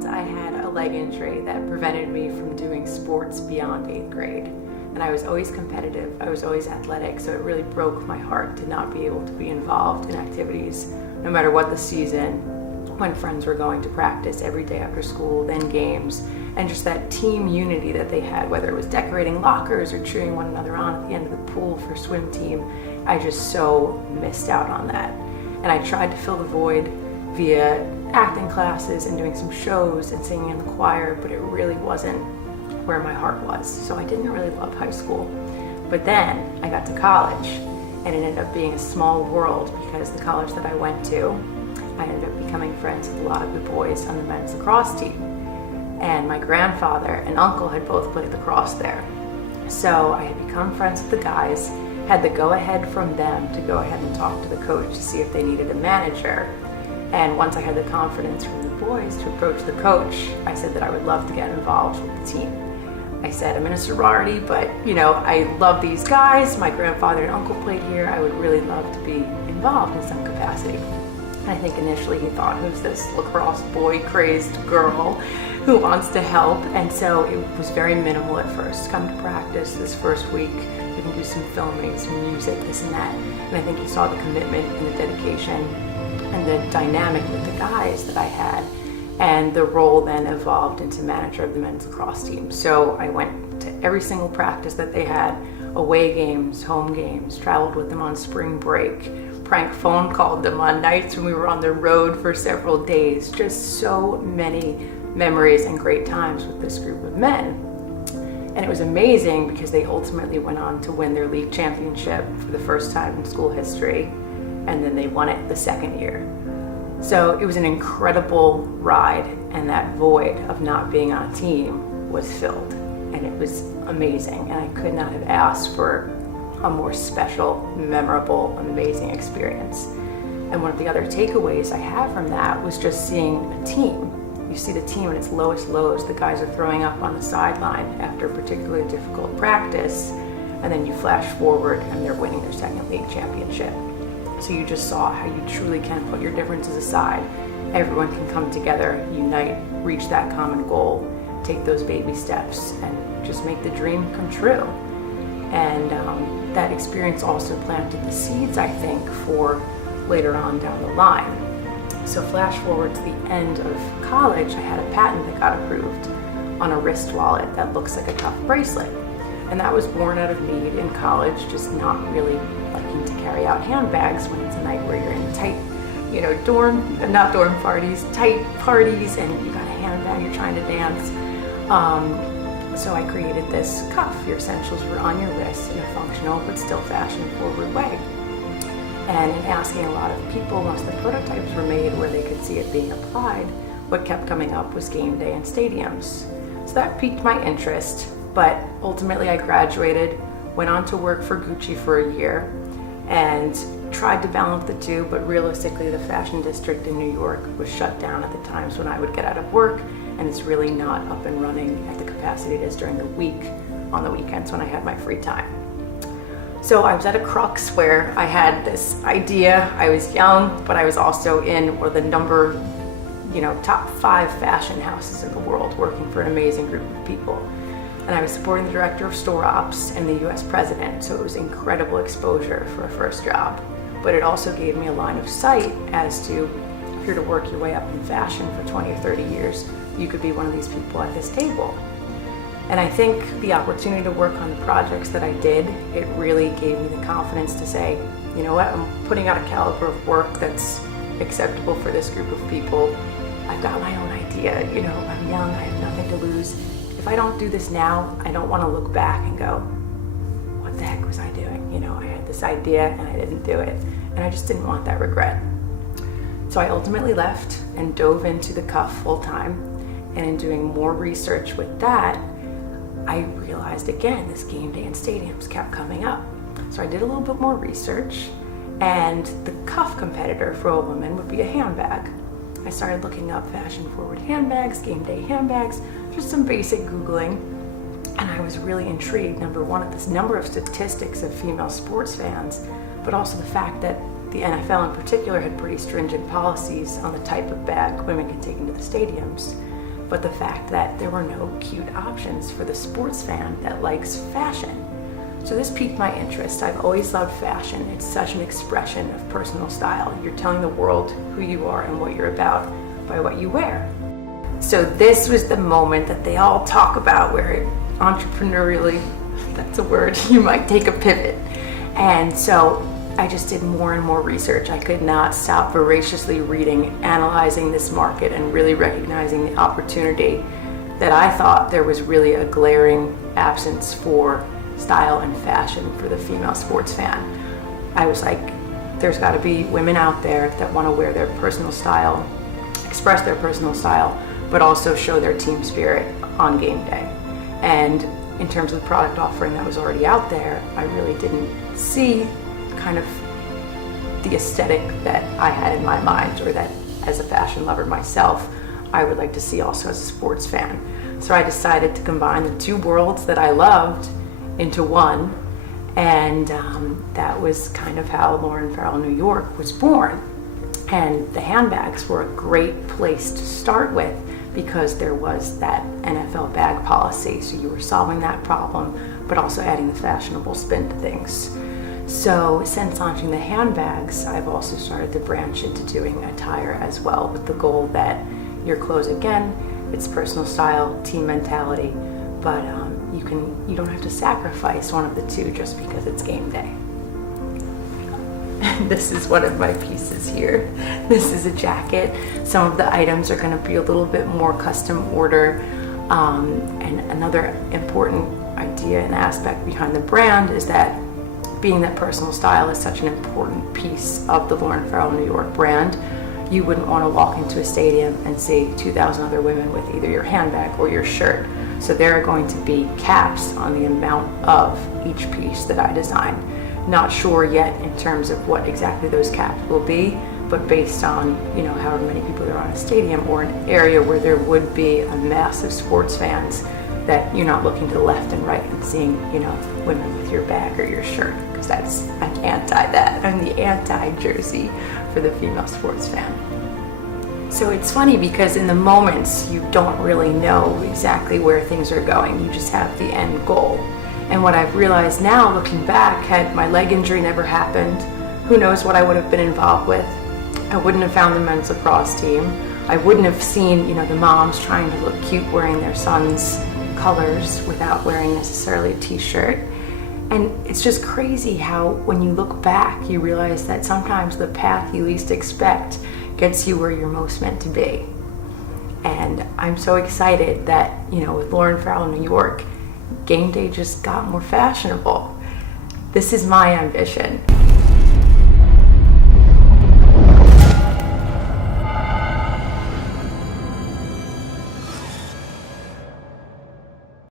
child, I had a leg injury that prevented me from doing sports beyond 8th grade. And I was always competitive, I was always athletic, so it really broke my heart to not be able to be involved in activities, no matter what the season, when friends were going to practice every day after school, then games, and just that team unity that they had, whether it was decorating lockers or cheering one another on at the end of the pool for swim team. I just so missed out on that. And I tried to fill the void via acting classes and doing some shows and singing in the choir, but it really wasn't where my heart was. So I didn't really love high school. But then I got to college, and it ended up being a small world because the college that I went to, I ended up becoming friends with a lot of the boys on the men's lacrosse team. And my grandfather and uncle had both played lacrosse there. So I had become friends with the guys, had the go-ahead from them to go ahead and talk to the coach to see if they needed a manager. And once I had the confidence from the boys to approach the coach, I said that I would love to get involved with the team. I said, I'm in a sorority, but I love these guys. My grandfather and uncle played here. I would really love to be involved in some capacity. And I think initially he thought, who's this lacrosse boy crazed girl who wants to help? And so it was very minimal at first. Come to practice this first week, we can do some filming, some music, this and that. And I think he saw the commitment and the dedication and the dynamic with the guys that I had. And the role then evolved into manager of the men's lacrosse team. So I went to every single practice that they had, away games, home games, traveled with them on spring break, prank phone called them on nights when we were on the road for several days. Just so many memories and great times with this group of men. And it was amazing because they ultimately went on to win their league championship for the first time in school history, and then they won it the second year. So it was an incredible ride, and that void of not being on a team was filled, and it was amazing, and I could not have asked for a more special, memorable, amazing experience. And one of the other takeaways I have from that was just seeing a team. You see the team at its lowest lows. The guys are throwing up on the sideline after a particularly difficult practice, and then you flash forward and they're winning their second league championship. So you just saw how you truly can put your differences aside. Everyone can come together, unite, reach that common goal, take those baby steps, and just make the dream come true. And that experience also planted the seeds, I think, for later on down the line. So flash forward to the end of college, I had a patent that got approved on a wrist wallet that looks like a cuff bracelet. And that was born out of need in college, just not really liking to carry out handbags when it's a night where you're in tight, not dorm parties, tight parties, and you got a handbag, you're trying to dance. So I created this cuff. Your essentials were on your wrist in a functional but still fashion-forward way. And in asking a lot of people, once the prototypes were made where they could see it being applied, what kept coming up was game day and stadiums. So that piqued my interest, but ultimately I graduated, went on to work for Gucci for a year, and tried to balance the two, but realistically the fashion district in New York was shut down at the times when I would get out of work, and it's really not up and running at the capacity it is during the week, on the weekends when I had my free time. So I was at a crux where I had this idea. I was young, but I was also in one of the top 5 fashion houses in the world, working for an amazing group of people. And I was supporting the director of store ops and the US president, so it was incredible exposure for a first job. But it also gave me a line of sight as to, if you're to work your way up in fashion for 20 or 30 years, you could be one of these people at this table. And I think the opportunity to work on the projects that I did, it really gave me the confidence to say, you know what, I'm putting out a caliber of work that's acceptable for this group of people. I've got my own idea, I'm young, I have nothing to lose. If I don't do this now, I don't want to look back and go, what the heck was I doing? I had this idea and I didn't do it. And I just didn't want that regret. So I ultimately left and dove into the cuff full time. And in doing more research with that, I realized again, this game day and stadiums kept coming up. So I did a little bit more research, and the cuff competitor for a woman would be a handbag. I started looking up fashion-forward handbags, game day handbags, just some basic Googling, and I was really intrigued, number one, at this number of statistics of female sports fans, but also the fact that the NFL in particular had pretty stringent policies on the type of bag women could take into the stadiums. but the fact that there were no cute options for the sports fan that likes fashion. So this piqued my interest. I've always loved fashion. It's such an expression of personal style. You're telling the world who you are and what you're about by what you wear. So this was the moment that they all talk about where entrepreneurially, that's a word, you might take a pivot. And so I just did more and more research. I could not stop voraciously reading, analyzing this market, and really recognizing the opportunity that I thought there was really a glaring absence for style and fashion for the female sports fan. I was like, there's got to be women out there that want to wear their personal style, express their personal style, but also show their team spirit on game day. And in terms of the product offering that was already out there, I really didn't see kind of the aesthetic that I had in my mind, or that as a fashion lover myself, I would like to see also as a sports fan. So I decided to combine the two worlds that I loved into one, and that was kind of how Lauren Farrell New York was born. And the handbags were a great place to start with because there was that NFL bag policy, so you were solving that problem but also adding the fashionable spin to things. So since launching the handbags, I've also started to branch into doing attire as well, with the goal that your clothes, again, it's personal style, team mentality, but you don't have to sacrifice one of the two just because it's game day. This is one of my pieces here. This is a jacket. Some of the items are going to be a little bit more custom order. And another important idea and aspect behind the brand is that being that personal style is such an important piece of the Lauren Farrell New York brand, you wouldn't want to walk into a stadium and see 2,000 other women with either your handbag or your shirt. So there are going to be caps on the amount of each piece that I design. Not sure yet in terms of what exactly those caps will be, but based on, however many people there are in a stadium or an area where there would be a mass of sports fans, that you're not looking to the left and right and seeing, women with your bag or your shirt, because I'm anti that. I'm the anti-jersey for the female sports fan. So it's funny because in the moments you don't really know exactly where things are going. You just have the end goal. And what I've realized now, looking back, had my leg injury never happened, who knows what I would have been involved with. I wouldn't have found the men's lacrosse team. I wouldn't have seen, the moms trying to look cute wearing their son's colors without wearing necessarily a t-shirt. And it's just crazy how when you look back, you realize that sometimes the path you least expect gets you where you're most meant to be. And I'm so excited that, with Lauren Farrell New York, game day just got more fashionable. This is my ambition.